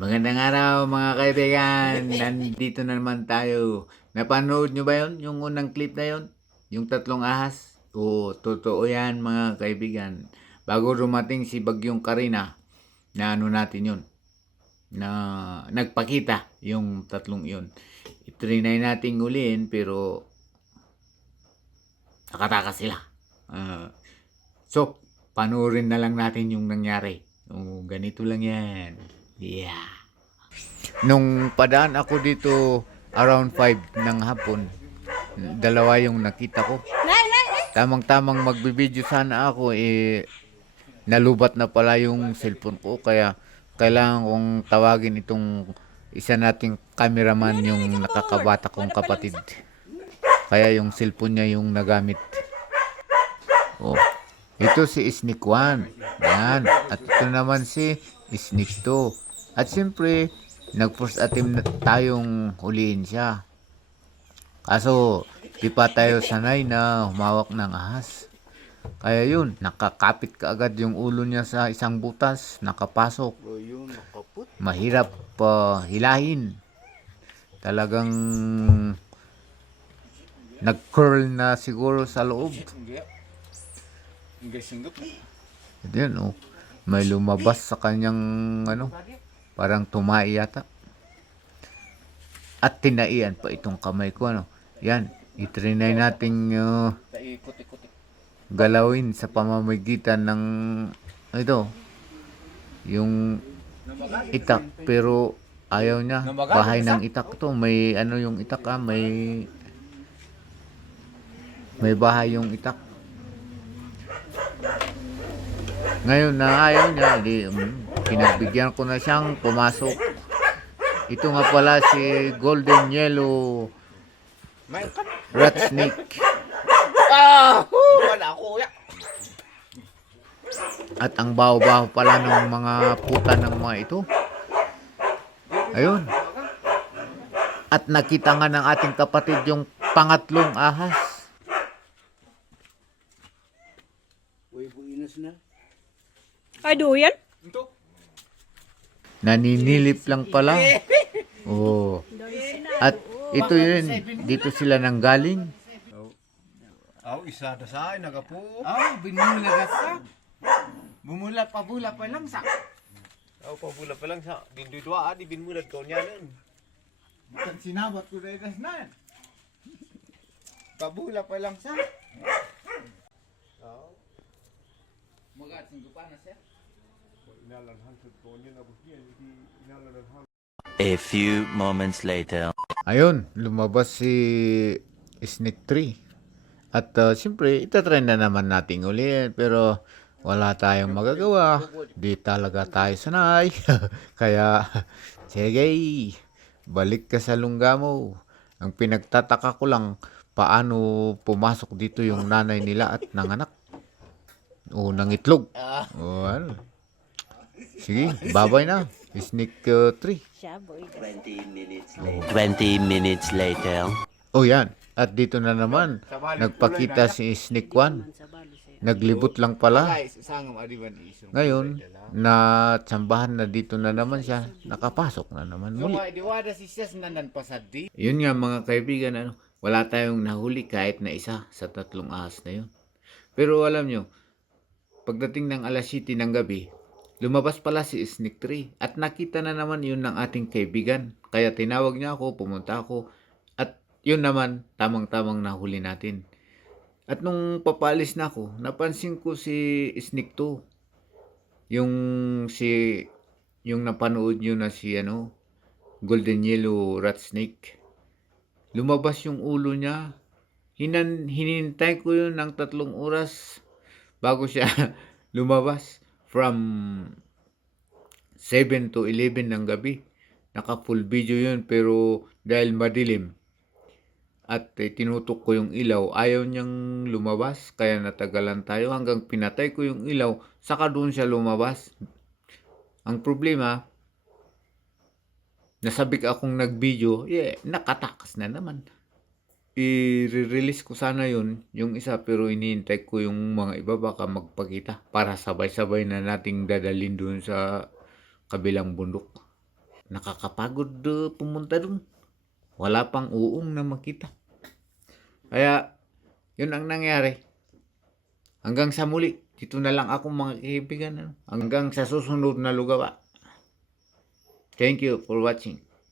Magandang araw mga kaibigan. Nandito na naman tayo. Napanood nyo ba yon? Yung unang clip na yon? Yung tatlong ahas? Oo, totoo yan mga kaibigan. Bago dumating si Bagyong Karina, na ano natin yun, na nagpakita yung tatlong yun. Itrinay natin uliin pero nakatakas sila. Ah, so, panoorin na lang natin yung nangyari. Ganito lang yan. Yeah. Nung padaan ako dito around 5 ng hapon, dalawa yung nakita ko. Tamang-tamang magbibideo sana ako, nalubat na pala yung cellphone ko, kaya kailangan kong tawagin itong isa nating cameraman, yung nakakabata kong kapatid. Kaya yung cellphone niya yung nagamit. Oh, ito si Sneak 1. Yan. At ito naman si Sneak 2. At siyempre, nag-first attempt na tayong huliin siya. Kaso, di pa tayo sanay na humawak ng ahas. Kaya yun, nakakapit kaagad yung ulo niya sa isang butas, nakapasok. Mahirap hilahin. Talagang nag-curl na siguro sa loob. At yun, oh, may lumabas sa kanyang parang tumai yata. At tinaian pa itong kamay ko, Yan, itrinay nating galawin sa pamamagitan ng ito, yung itak, pero ayaw niya. Bahay ng itak to, may yung itak, may bahay yung itak. Ngayon na ayaw niya, pinagbigyan ko na siyang pumasok. Ito nga pala si Golden Yellow Rat Snake. At ang baho-baho pala ng mga puta ng mga ito. Ayun. At nakita nga ng ating kapatid yung pangatlong ahas. Aduh yan? Naninilip lang pala. Oh. At ito yun, dito sila nanggaling. Isa na sa akin, nagapo. Binulaga sa. Bumula pa lang sa. Pabula pa lang sa dindudwa, di binmulad ko niya nun. Bukan sinabot ko na itas na. Pabula pa lang sa. Magat singgupan na siya. A few moments later. Ayun, lumabas si Snake 3. At siyempre, itatry na naman natin ulit. Pero wala tayong magagawa. Di talaga tayo sanay. Kaya, sige, balik ka sa lungga mo. Ang pinagtataka ko lang, paano pumasok dito yung nanay nila at nanganak. O, nangitlog. O, ano. Sige, babay na. Snake 3. 20 minutes later. Oh, yan. At dito na naman, nagpakita si Snake 1. Naglibot lang pala. Ngayon, natsambahan na dito na naman siya. Nakapasok na naman muli. Yun nga mga kaibigan, wala tayong nahuli kahit na isa sa tatlong ahas na yun. Pero alam nyo, pagdating ng alas 7 ng gabi, lumabas pala si Snake 3 at nakita na naman yun ng ating kaibigan. Kaya tinawag niya ako, pumunta ako. Yun naman, tamang-tamang nahuli natin. At nung papalis na ako, napansin ko si Snake 2. Yung napanood nyo na si Golden Yellow Rat Snake. Lumabas yung ulo niya. Hinintay ko yun ng 3 oras bago siya lumabas. From 7 to 11 ng gabi. Naka full video yun, pero dahil madilim at tinutok ko yung ilaw, ayaw niyang lumabas, kaya natagalan tayo hanggang pinatay ko yung ilaw, saka doon siya lumabas. Ang problema, nasabik akong nag-video, nakatakas na naman. I-release ko sana yung isa, pero inihintay ko yung mga iba baka magpakita para sabay-sabay na nating dadalhin doon sa kabilang bundok. nakakapagod pumunta dun. Wala pang uong na makita. Kaya, yun ang nangyari. Hanggang sa muli, dito na lang ako mga kaibigan. Hanggang sa susunod na lugawa. Thank you for watching.